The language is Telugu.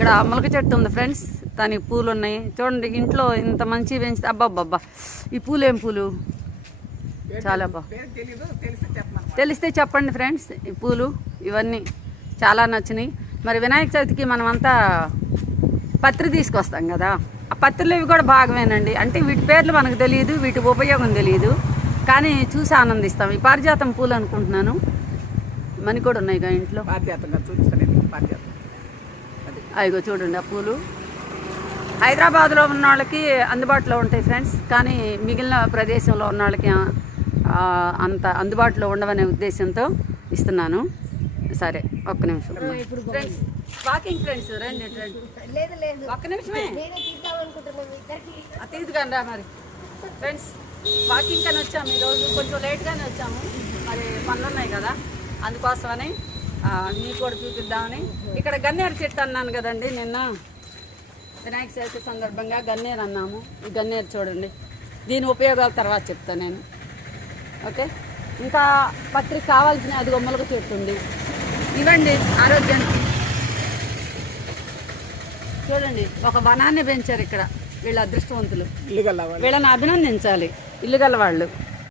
ఇక్కడ మొలక చెట్టు ఉంది ఫ్రెండ్స్, దానికి పూలు ఉన్నాయి చూడండి. ఇంట్లో ఇంత మంచి పెంచితే అబ్బాబ్బా, ఈ పూలు ఏం పూలు చాలా తెలిస్తే చెప్పండి ఫ్రెండ్స్. ఈ పూలు ఇవన్నీ చాలా నచ్చినాయి. మరి వినాయక చవితికి మనమంతా పత్రి తీసుకొస్తాం కదా, ఆ పత్రిలు ఇవి కూడా భాగమేనండి. అంటే వీటి పేర్లు మనకు తెలియదు, వీటి ఉపయోగం తెలియదు, కానీ చూసి ఆనందిస్తాం. ఈ పారిజాతం పూలు అనుకుంటున్నాను, మని కూడా ఉన్నాయి కదా ఇంట్లో. అదిగో చూడండి ఆ పూలు. హైదరాబాద్లో ఉన్న వాళ్ళకి అందుబాటులో ఉంటాయి ఫ్రెండ్స్, కానీ మిగిలిన ప్రదేశంలో ఉన్న వాళ్ళకి అంత అందుబాటులో ఉండవనే ఉద్దేశంతో ఇస్తున్నాను. సరే ఒక్క నిమిషం ఫ్రెండ్స్, వాకింగ్ ఫ్రెండ్స్ రండి ఒక్క నిమిషమే తీదుగాని మరి ఫ్రెండ్స్. వాకింగ్ అని వచ్చాము ఈరోజు, కొంచెం లేట్గానే వచ్చాము, మరి పనులు ఉన్నాయి కదా అందుకోసమని మీకు కూడా చూపిద్దామని. ఇక్కడ గన్నేరు చెట్టు అన్నాను కదండి నిన్న, వినాయక చవితి సందర్భంగా గన్నేరు అన్నాము. ఈ గన్నేరు చూడండి, దీని ఉపయోగాల తర్వాత చెప్తాను నేను. ఓకే, ఇంకా పత్రిక కావాల్సిన అది మొలక చెట్టు ఉంది. ఇవ్వండి ఆరోగ్యానికి. చూడండి ఒక వనాన్ని పెంచారు ఇక్కడ, వీళ్ళ అదృష్టవంతులు, వీళ్ళని అభినందించాలి. ఇల్లు గల వాళ్ళు.